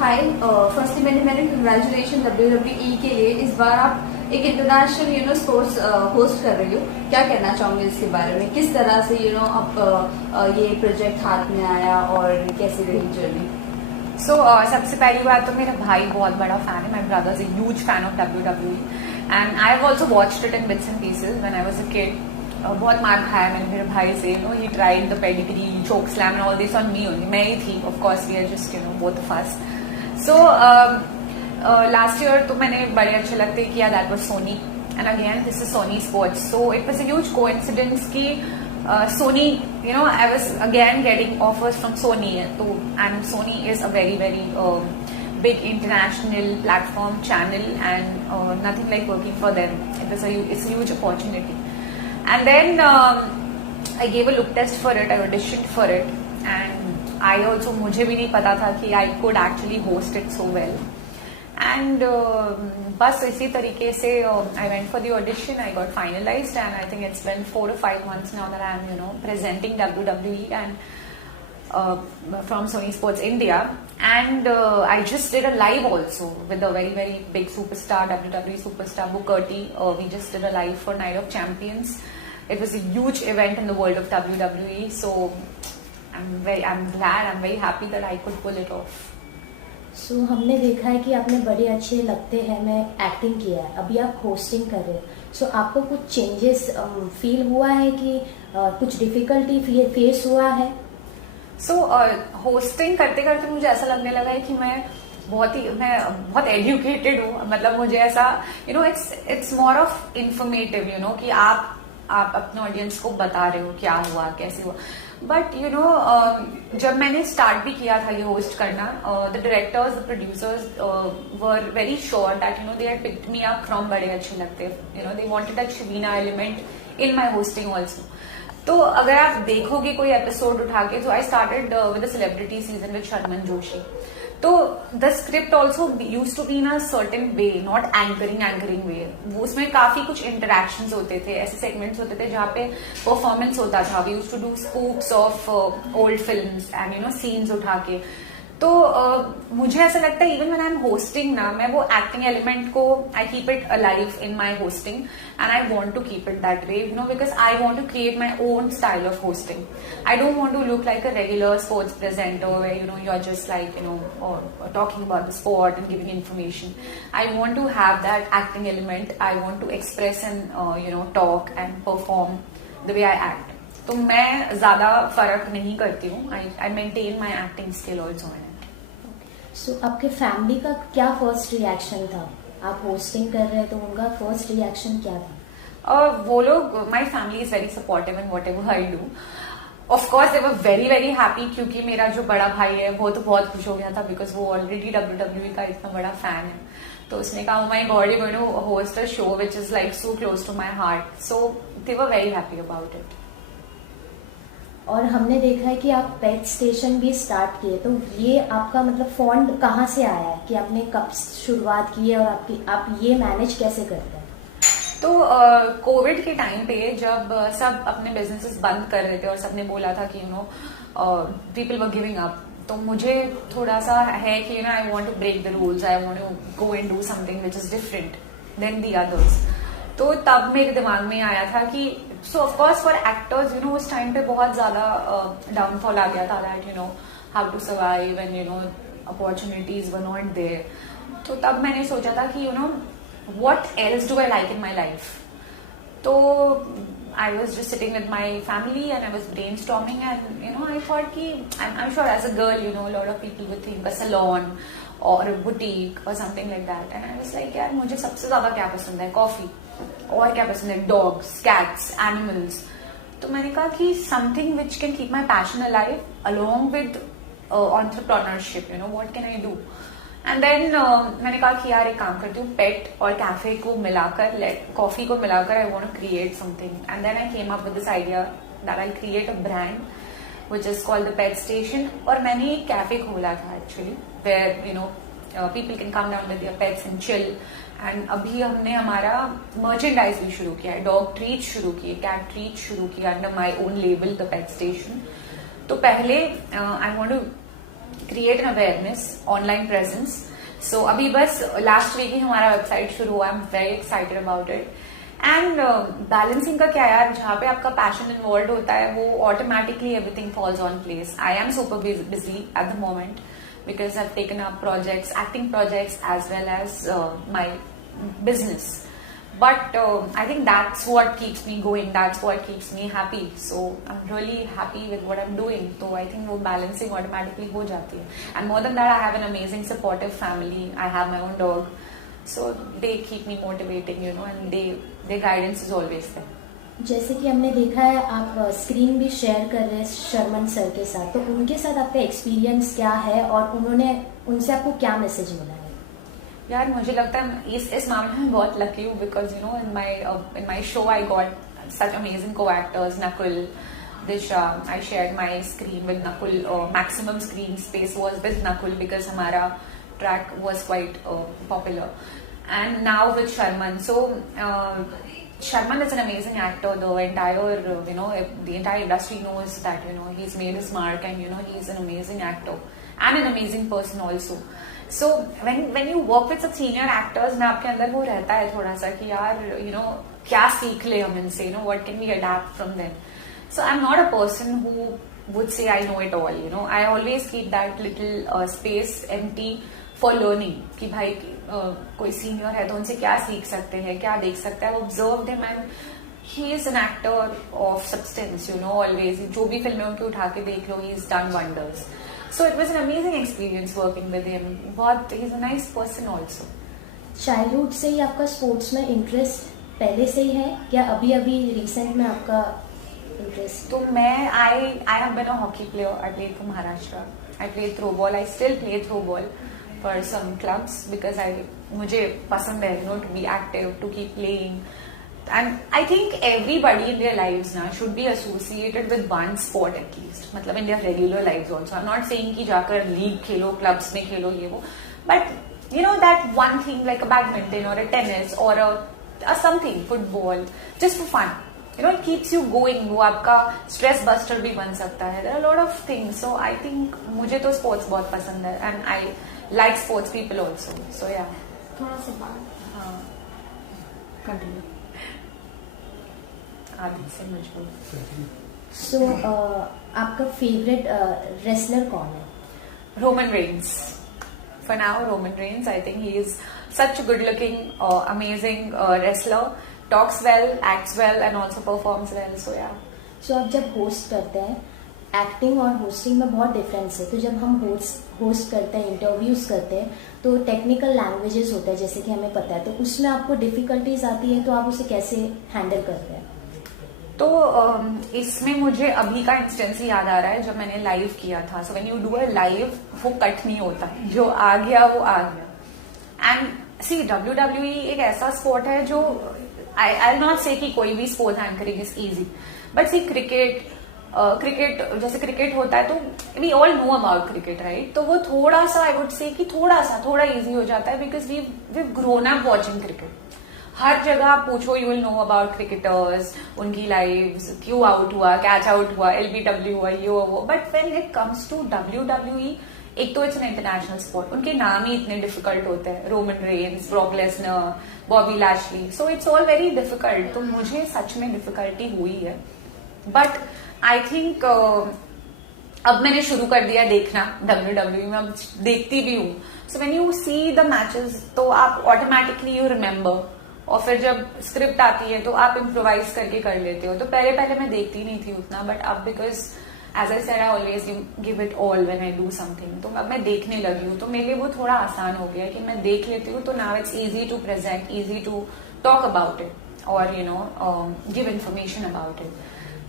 हाय, firstly मैंने congratulation WWE के लिए। इस बार आप एक इंटरनेशनल स्पोर्ट्स होस्ट कर रही हो, क्या कहना चाहोंगे इसके बारे में? किस तरह से आप ये प्रोजेक्ट हाथ में आया और कैसे रही जर्नी? सबसे पहली बात तो मेरा भाई बहुत बड़ा फैन है. My brother is a huge fan of WWE and I have also watched it in bits and pieces when I was a kid. बहुत मार खाया मैंने मेरे भाई से. He tried the pedigree, choke slam and all this on me only. मैं ही थी, of course we are just both of us. Last year तो मैंने बड़े अच्छे लगते किया. That was Sony and again this is Sony sports. So it was a huge coincidence की Sony, I was again getting offers from Sony. And Sony is a very, very big international platform channel, and nothing like working for them. It's a huge opportunity. And then I gave a look test for it. I auditioned for it, and I also मुझे भी नहीं पता था कि I could actually host it so well. And बस इसी तरीके से I went for the audition. I got finalized, and I think it's been 4 or 5 months now that I'm presenting WWE and from Sony Sports India. And I just did a live also with a very, very big superstar, WWE superstar Booker T. We just did a live for Night of Champions. It was a huge event in the world of WWE. So I'm glad, I'm very happy that I could pull it off. हमने देखा है कि आपने बड़े अच्छे लगते हैं में एक्टिंग किया है, अभी आप होस्टिंग कर रहे हो. आपको कुछ चेंजेस फील हुआ है कि कुछ डिफिकल्टी फेस हुआ है? होस्टिंग करते करते मुझे ऐसा लगने लगा है कि मैं बहुत एजुकेटेड हूँ. मतलब मुझे ऐसा इट्स मोर ऑफ इंफॉर्मेटिव कि आप अपने ऑडियंस को बता रहे हो क्या हुआ कैसे हुआ. बट जब मैंने स्टार्ट भी किया था ये होस्ट करना, the directors, the producers were very sure that they had picked me up from बड़े अच्छे लगते. They wanted that Shabina element in my hosting also. तो अगर आप देखोगे कोई एपिसोड उठा के, तो I started with the celebrity season with Sharman Joshi. तो the script also use to be in a certain way, not anchoring way. वो उसमें काफी कुछ इंटरेक्शंस होते थे, ऐसे सेगमेंट्स होते थे जहाँ पे परफॉर्मेंस होता था. We use to do scoops of old films and scenes उठा के. तो मुझे ऐसा लगता है even when I am hosting ना, मैं वो एक्टिंग एलिमेंट को I keep it alive in my hosting, and I want to keep it that way, because I want to create my own style of hosting. I don't want to look like a regular sports presenter where you are just like or talking about the sport and giving information. I want to have that acting element. I want to express and talk and perform the way I act. तो मैं ज्यादा फर्क नहीं करती हूँ. I maintain my acting skill also. आपके family का क्या फर्स्ट रिएक्शन था? आप होस्टिंग कर रहे हैं तो उनका फर्स्ट रिएक्शन क्या था? वो लोग, my family is very supportive in what ever I do. Of course they were very very happy, क्योंकि मेरा जो बड़ा भाई है वो तो बहुत खुश हो गया था, बिकॉज वो ऑलरेडी WWE का इतना बड़ा फैन है. तो उसने कहा my god, you going to host a show which is like so close to my heart. So they were very happy about it. और हमने देखा है कि आप पेट स्टेशन भी स्टार्ट किए, तो ये आपका मतलब फंड कहाँ से आया है कि आपने कब शुरुआत की है और आप ये मैनेज कैसे करते हैं? तो कोविड के टाइम पे जब सब अपने बिजनेसेस बंद कर रहे थे और सबने बोला था कि पीपल वर गिविंग अप, तो मुझे थोड़ा सा है कि I want to break the rules. I want to go and do something which is different than the others. तो तब मेरे दिमाग में आया था कि so of course for actors उस टाइम पे बहुत ज्यादा डाउनफॉल आ गया था, that how to survive and opportunities were not there. तो तब मैंने सोचा था कि what else do I like in my life. तो I was just sitting with my family and I was brainstorming, and I thought कि I'm sure as a girl a lot of people would think a salon or a boutique or something like that, and I was like यार मुझे सबसे ज्यादा क्या पसंद है? Coffee. और क्या पसंद है? Dogs, cats, animals. तो मैंने कहा कि something which can keep my passion alive along with entrepreneurship. What can I do? And then मैंने कहा कि यार एक काम करती हूँ, पेट और कैफे को मिलाकर, कॉफी को मिलाकर I want to create something. And then I came up with this idea that I create a brand which is called the pet station. और मैंने एक कैफे खोला था actually, where people can come down with their pets and chill. And अभी हमने हमारा merchandise भी शुरू किया है. डॉग ट्रीट शुरू किए, कैट ट्रीट शुरू किया under my own label the pet station. तो पहले I want to create an awareness, online presence. So अभी बस लास्ट वीक ही हमारा वेबसाइट शुरू हुआ. I am very excited about it. And balancing का क्या यार, जहाँ पे आपका पैशन इन्वॉल्व होता है वो automatically everything falls on place. I am super busy at the moment because I've taken up projects, acting projects, as well as my business. But I think that's what keeps me going, that's what keeps me happy. So I'm really happy with what I'm doing. So I think वो balancing automatically हो जाती है. And more than that, I have an amazing supportive family. I have my own dog. So they keep me motivating, and their guidance is always there. जैसे कि हमने देखा है आप स्क्रीन भी शेयर कर रहे हैं शर्मन सर के साथ, तो उनके साथ आपका एक्सपीरियंस क्या है और उनसे आपको क्या मैसेज मिला है? यार मुझे लगता है इस मामले में बहुत लकी हूँ, because in my show I got such amazing co-actors. Nakul, Disha, I shared my screen with Nakul. Maximum screen space was with Nakul because हमारा track was quite popular. And now with Sharman. So Sharman is an amazing actor. The entire industry knows that, he's made his mark, and, he's an amazing actor and an amazing person also. So when you work with such senior actors, ना आपके अंदर वो रहता है थोड़ा सा कि यार, क्या सीख ले हम इनसे, what can we adapt from them. So I'm not a person who would say I know it all, I always keep that little space empty for learning कि भाई कोई सीनियर है तो उनसे क्या सीख सकते हैं, क्या देख सकते हैं. Observe him and he is an actor of substance, always. जो भी फिल्में उनकी उठा के देख लो, he is done wonders. So it was an amazing experience working with him. बहुत he is a nice person also. Childhood से ही आपका स्पोर्ट्स में इंटरेस्ट पहले से ही है या अभी अभी रिसेंट में आपका इंटरेस्ट? तो मैं I have been a hockey player. I played for Maharashtra. I played throwball. I still play throwball for some clubs because मुझे पसंद है to be active, to keep playing. And I think everybody in their lives now should be associated with one sport at least. मतलब in their regular lives also. I'm not saying कि जाकर league खेलो, clubs में खेलो ये वो, but that one thing like a badminton or a tennis or a something, football, just for fun. It keeps you going. वो आपका stress buster भी बन सकता है. There are a lot of things. So I think मुझे तो sports बहुत पसंद है and I like sports people also. So yeah. थोड़ा सा बात. हाँ. Continue. आदि से मजबूर. So आपका फेवरेट रेसलर कौन है? Roman Reigns. For now, Roman Reigns. I think he is such a good-looking, amazing wrestler. Talks well, acts well, and also performs well. So yeah. So आप जब होस्ट करते हैं, एक्टिंग और hosting में बहुत difference है. तो जब हम होस्ट करते हैं, इंटरव्यूज करते हैं, तो टेक्निकल लैंग्वेजेस होता है जैसे कि हमें पता है, तो उसमें आपको डिफिकल्टीज आती है, तो आप उसे कैसे हैंडल करते हैं? तो इसमें मुझे अभी का इंस्टेंस याद आ रहा है जब मैंने लाइव किया था. So when you do a live, वो कट नहीं होता, जो आ गया वो आ गया. एंड सी WWE एक ऐसा स्पोर्ट है जो आई नॉट से कि कोई भी sports anchoring is easy, but see cricket जैसे क्रिकेट होता है तो we all know about cricket, right. तो वो थोड़ा सा आई वुड से कि थोड़ा इजी हो जाता है because we grown up watching cricket. हर जगह आप पूछो, you will know about cricketers, उनकी लाइव्स, क्यों आउट हुआ, कैच आउट हुआ, LBW हुआ, ये वो. But when it comes to WWE, एक तो इट्स एन इंटरनेशनल स्पोर्ट. उनके नाम ही इतने डिफिकल्ट होते हैं, Roman Reigns, Brock Lesnar, Bobby Lashley. So it's all very difficult. तो मुझे सच में डिफिकल्टी हुई है. बट आई थिंक अब मैंने शुरू कर दिया देखना WWE में, अब देखती भी हूँ. So when you see the matches तो आप ऑटोमेटिकली यू रिमेम्बर, और फिर जब स्क्रिप्ट आती है तो आप इम्प्रोवाइज करके कर लेते हो. तो पहले मैं देखती नहीं थी उतना, बट अब because as I said I always give it all when I do something, तो अब मैं देखने लगी हूँ. तो मेरे लिए वो थोड़ा आसान हो गया कि मैं देख लेती हूँ, तो now it's easy to present, easy to talk about it और give information about it.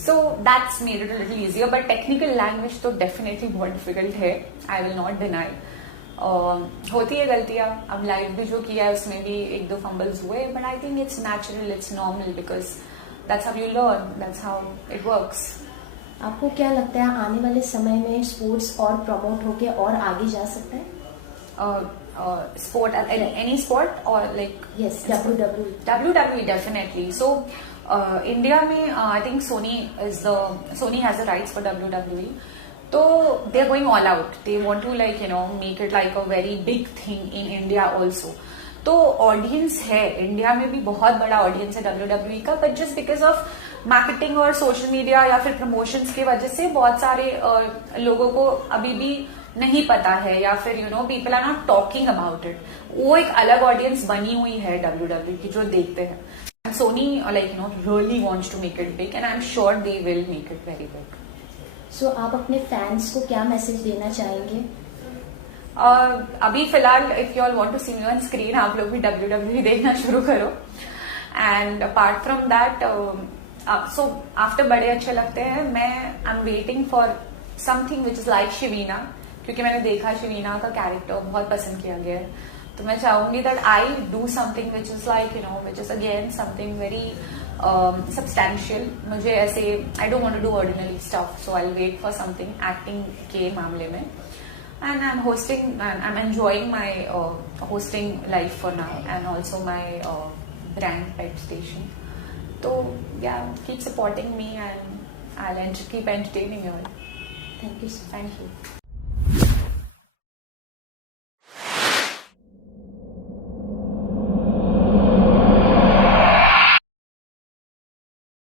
So that's made it a little easier, but technical language तो definitely बहुत difficult है. I will not deny. होती है गलतियां. अब लाइव भी जो किया है उसमें भी एक दो फंबल्स हुए, but I think it's natural, it's normal because that's how you learn, that's how it works. आपको क्या लगता है आने वाले समय में स्पोर्ट्स और प्रमोट होके और आगे जा सकता है? Sport, any sport or like? Yes, WWE. WWE definitely. So India में I think Sony has the rights for WWE. तो they are going all out, they want to like make it like a very big thing in India also. तो audience है India में भी, बहुत बड़ा audience है WWE का, but just because of marketing और सोशल मीडिया या फिर प्रमोशंस की वजह से बहुत सारे लोगों को अभी भी नहीं पता है, या फिर people are not talking about it. वो एक अलग ऑडियंस बनी हुई है WWE की जो देखते हैं. Sony really wants to make it big, and I'm sure they will make it very big. सो आप अपने फैंस को क्या मैसेज देना चाहेंगे? अभी फिलहाल if you all want to see me on screen, आप लोग भी WWE देखना शुरू करो. And apart from that, so after बड़े अच्छे लगते हैं, मैं I am waiting for something which is like Shivina, क्योंकि मैंने देखा शिवीना का कैरेक्टर बहुत पसंद किया गया है. तो मैं चाहूंगी that I do something which is like which is again something very substantial. मुझे ऐसे I don't want to do ordinary stuff, so I will wait for something acting के मामले में. And I'm hosting, and I'm enjoying my hosting life for now, and also my brand Pet Station. So yeah, keep supporting me, and I'll keep entertaining you all. Thank you so much. Thank you.